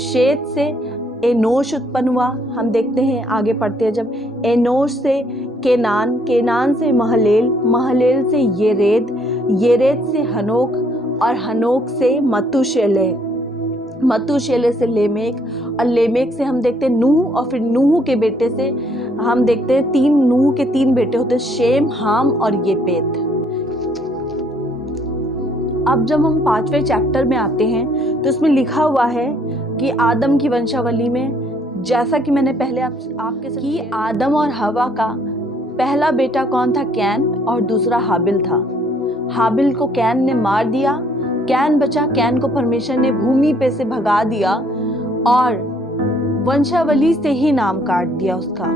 शेत से एनोश उत्पन्न हुआ। हम देखते हैं, आगे पढ़ते हैं, जब एनोश से केनान, केनान से महलेल, महलेल से येरेद, येरेद से हनोक और हनोक से मतूशेले, मतूशेले से लेमेक, और लेमेक से हम देखते हैं नूह, और फिर नूह के बेटे से हम देखते हैं नूह के 3 बेटे होते हैं, शेम, हाम और येपेत। अब जब हम 5वें चैप्टर में आते हैं तो इसमें लिखा हुआ है कि आदम की वंशावली में, जैसा कि मैंने पहले आपके साथ कि आदम और हवा का पहला बेटा कौन था? कैन, और दूसरा हाबिल था। हाबिल को कैन ने मार दिया, कैन बचा, कैन को परमेश्वर ने भूमि पे से भगा दिया और वंशावली से ही नाम काट दिया उसका।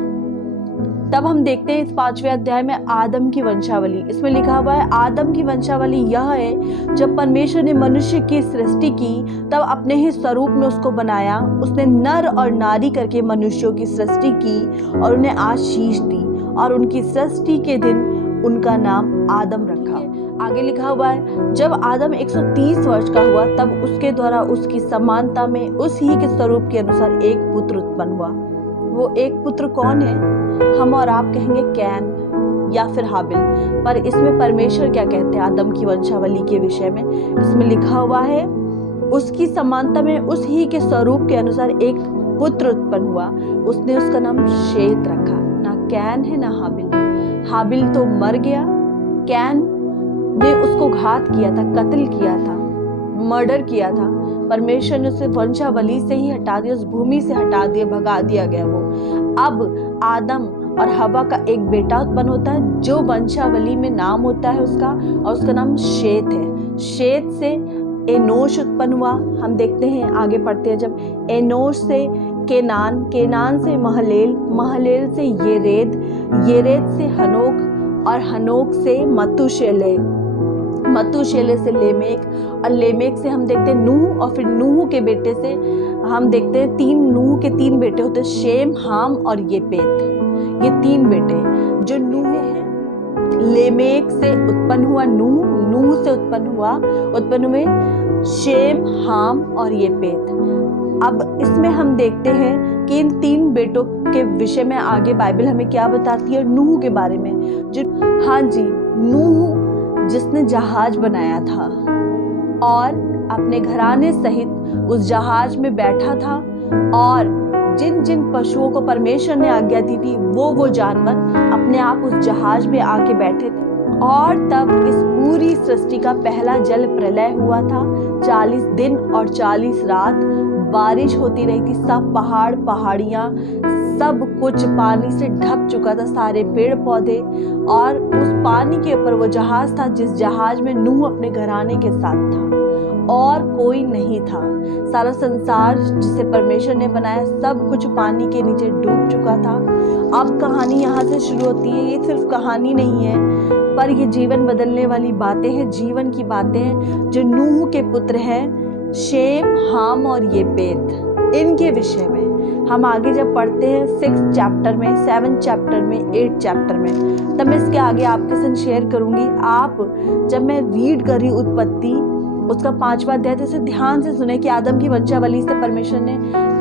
तब हम देखते हैं इस 5वें अध्याय में आदम की वंशावली। इसमें लिखा हुआ है, आदम की वंशावली यह है, जब परमेश्वर ने मनुष्य की सृष्टि की तब अपने ही स्वरूप में उसको बनाया। उसने नर और नारी करके मनुष्यों की सृष्टि की और उन्हें आशीष दी, और उनकी सृष्टि के दिन उनका नाम आदम रखा। आगे लिखा हुआ है, जब आदम 130 वर्ष का हुआ तब उसके द्वारा उसकी समानता में उस ही के स्वरूप के अनुसार एक पुत्र उत्पन्न हुआ। वो एक पुत्र कौन है? हम और आप कहेंगे कैन या फिर हाबिल, पर इसमें परमेश्वर क्या कहते हैं आदम की वंशावली के विषय में? इसमें लिखा हुआ है, उसकी समानता में उस ही के स्वरूप के अनुसार एक पुत्र उत्पन्न हुआ। उसने उसका नाम शेत रखा। ना कैन है ना हाबिल। हाबिल तो मर गया, कैन ने उसको घात किया था, कत्ल किया था, मर्डर किया था। परमेश्वर ने उसे वंशावली से ही हटा दिया, उस भूमि से हटा दिया, भगा दिया गया वो। अब आदम और हवा का एक बेटा उत्पन्न होता है जो वंशावली में नाम होता है उसका, और उसका नाम शेत है। शेत से एनोश उत्पन्न हुआ। हम देखते हैं, आगे पढ़ते हैं, जब एनोश से केनान, केनान से महलेल, महलेल से येरेद, येरेद से हनोक और हनोक से मतूशेले, मतूशेले से लेमेक, और लेमेक से हम देखते हैं नूह, और फिर नूह के बेटे से हम देखते हैं नूह के 3 बेटे होते हैं, शेम, हाम और येपेत। ये 3 बेटे जो नूह है, लेमेक से उत्पन्न हुआ नूह, नूह से उत्पन्न हुए शेम, हाम और येपेत। अब इसमें हम देखते हैं कि इन 3 बेटों के विषय में आगे बाइबल हमें क्या बताती है नूह के बारे में। जो हाँ जी, नूह जिसने जहाज बनाया था और अपने घराने सहित उस जहाज में बैठा था, और जिन जिन पशुओं को परमेश्वर ने आज्ञा दी थी वो जानवर अपने आप उस जहाज में आके बैठे थे। और तब इस पूरी सृष्टि का पहला जल प्रलय हुआ था। 40 दिन और 40 रात बारिश होती रही थी। सब पहाड़ पहाड़ियाँ सब कुछ पानी से ढक चुका था, सारे पेड़ पौधे, और उस पानी के ऊपर वो जहाज था जिस जहाज में नूह अपने घराने के साथ था और कोई नहीं था। सारा संसार जिसे परमेश्वर ने बनाया सब कुछ पानी के नीचे डूब चुका था। अब कहानी यहाँ से शुरू होती है। ये सिर्फ कहानी नहीं है, पर ये जीवन बदलने वाली बातें हैं, जीवन की बातें हैं जो नूह के पुत्र हैं, शेम, हाम और येपेत। इनके विषय में हम आगे जब पढ़ते हैं 6th चैप्टर में, 7th चैप्टर में, 8th चैप्टर में, तब मैं इसके आगे आपके साथ शेयर करूंगी। आप जब मैं रीड कर रही उत्पत्ति उसका 5वां अध्याय, तो इसे ध्यान से सुने कि आदम की वंशावली से परमेश्वर ने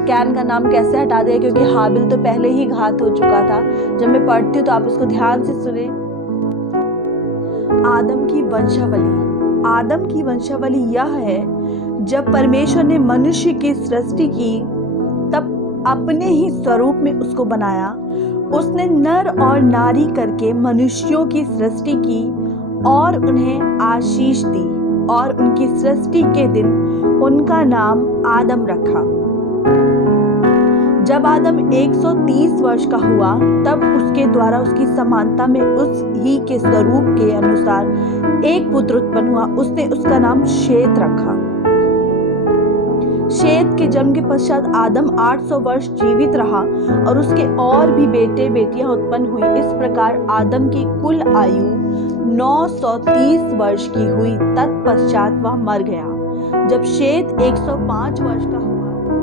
कैन का नाम कैसे हटा दिया, क्योंकि हाबिल तो पहले ही घात हो चुका था। जब मैं पढ़ती हूँ तो आप इसको ध्यान से सुने। आदम की वंशावली। आदम की वंशावली यह है, जब परमेश्वर ने मनुष्य की सृष्टि की तब अपने ही स्वरूप में उसको बनाया। उसने नर और नारी करके मनुष्यों की सृष्टि की और उन्हें आशीष दी, और उनकी सृष्टि के दिन उनका नाम आदम रखा। जब आदम 130 वर्ष का हुआ तब उसके द्वारा उसकी समानता में उस ही के स्वरूप के अनुसार एक पुत्र उत्पन्न हुआ। उसने उसका नाम शेत रखा। शेत के जन्म के पश्चात आदम 800 वर्ष जीवित रहा और उसके और भी बेटे बेटियां उत्पन्न हुई। इस प्रकार आदम की कुल आयु 930 वर्ष की हुई। तत्पश्चात वह मर गया। जब शेत 105 वर्ष का हुआ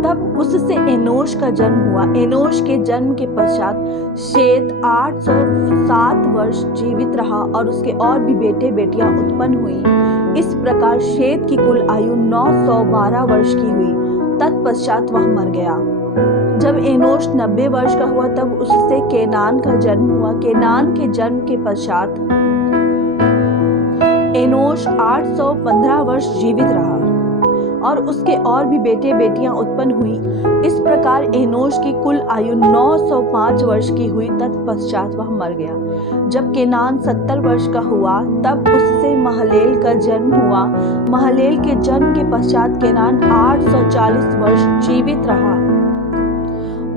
तब उससे एनोश का जन्म हुआ। एनोश के जन्म के पश्चात शेत 807 वर्ष जीवित रहा और उसके और भी बेटे बेटियां उत्पन्न हुई। इस प्रकार शेत की कुल आयु 912 वर्ष की हुई। तत्पश्चात वह मर गया। जब एनोश 90 वर्ष का हुआ तब उससे केनान का जन्म हुआ। केनान के जन्म के पश्चात एनोश 815 वर्ष जीवित रहा और उसके और भी बेटे बेटियां उत्पन्न हुई। इस प्रकार एनोश की कुल आयु 905 वर्ष की हुई। तत्पश्चात वह मर गया। जब केनान 70 वर्ष का हुआ तब उससे महलेल का जन्म हुआ। महलेल के जन्म के पश्चात केनान 840 वर्ष जीवित रहा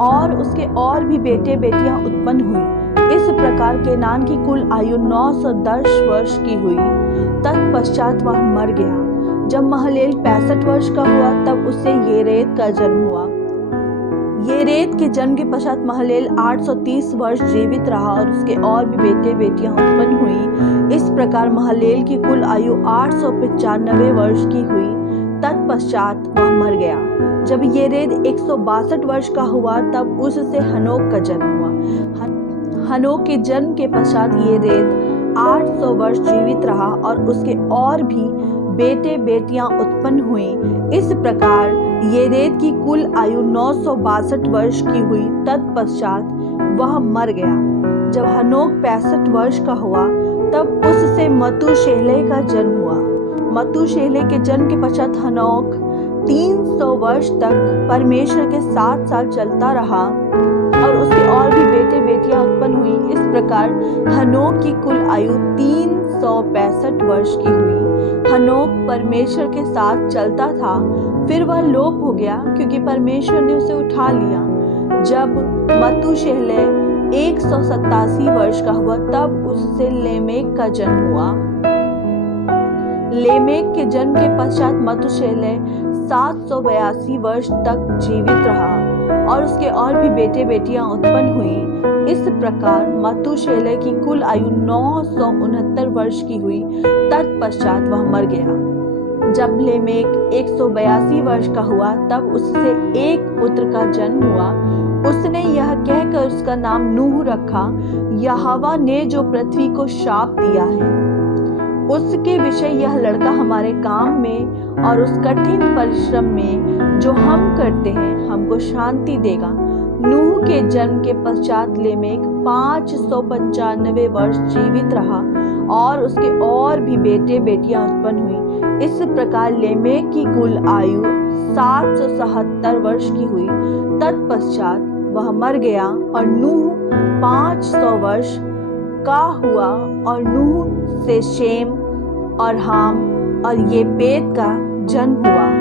और उसके और भी बेटे बेटियां उत्पन्न हुई। इस प्रकार केनान की कुल आयु 910 वर्ष की हुई। तत्पश्चात वह मर गया। जब महलेल 65 वर्ष का हुआ तब उससे येरेद का जन्म हुआ। येरेद के जन्म के पश्चात महलेल 830 वर्ष जीवित रहा और उसके और भी बेटे बेटियां उत्पन्न हुई। इस प्रकार महलेल की कुल आयु 895 वर्ष की हुई। तत्पश्चात वह मर गया। जब येरेद 162 वर्ष का हुआ तब उससे हनोक का जन्म हुआ। हनोक के जन्म के पश्चात येरेद 800 वर्ष जीवित रहा और उसके और भी बेटे बेटियां उत्पन्न हुई। इस प्रकार येरेद की कुल आयु 962 वर्ष की हुई। तत्पश्चात वह मर गया। जब हनोक 65 वर्ष का हुआ तब उससे मतूशेलह का जन्म हुआ। मतूशेलह के जन्म के पश्चात हनोक 300 वर्ष तक परमेश्वर के साथ साथ चलता रहा और उसके और भी बेटे बेटियां उत्पन्न हुई। इस प्रकार हनोक की कुल आयु 365 वर्ष की हुई। हनोक परमेश्वर के साथ चलता था, फिर वह लोप हो गया क्योंकि परमेश्वर ने उसे उठा लिया। जब मतूशेलह 187 वर्ष का हुआ तब उससे लेमेक का जन्म हुआ। लेमेक के जन्म के पश्चात मतूशेलह 782 वर्ष तक जीवित रहा और उसके और भी बेटे बेटियां उत्पन्न हुई। इस प्रकार मतूशेलह की कुल आयु 969 वर्ष की हुई। तत्पश्चात वह मर गया। जब लेमेक 182 वर्ष का हुआ तब उससे एक पुत्र का जन्म हुआ। उसने यह कहकर उसका नाम नूह रखा, यहोवा ने जो पृथ्वी को शाप दिया है उसके विषय यह लड़का हमारे काम में और उस कठिन परिश्रम में जो हम करते हैं हमको शांति देगा। नूह के जन्म के पश्चात लेमेक 595 वर्ष जीवित रहा और उसके और भी बेटे बेटियां उत्पन्न हुई। इस प्रकार लेमेक की कुल आयु 777 वर्ष की हुई। तत्पश्चात वह मर गया और नूह 500 वर्ष का हुआ और नूह से शेम और हाम और येपेत का जन्म हुआ।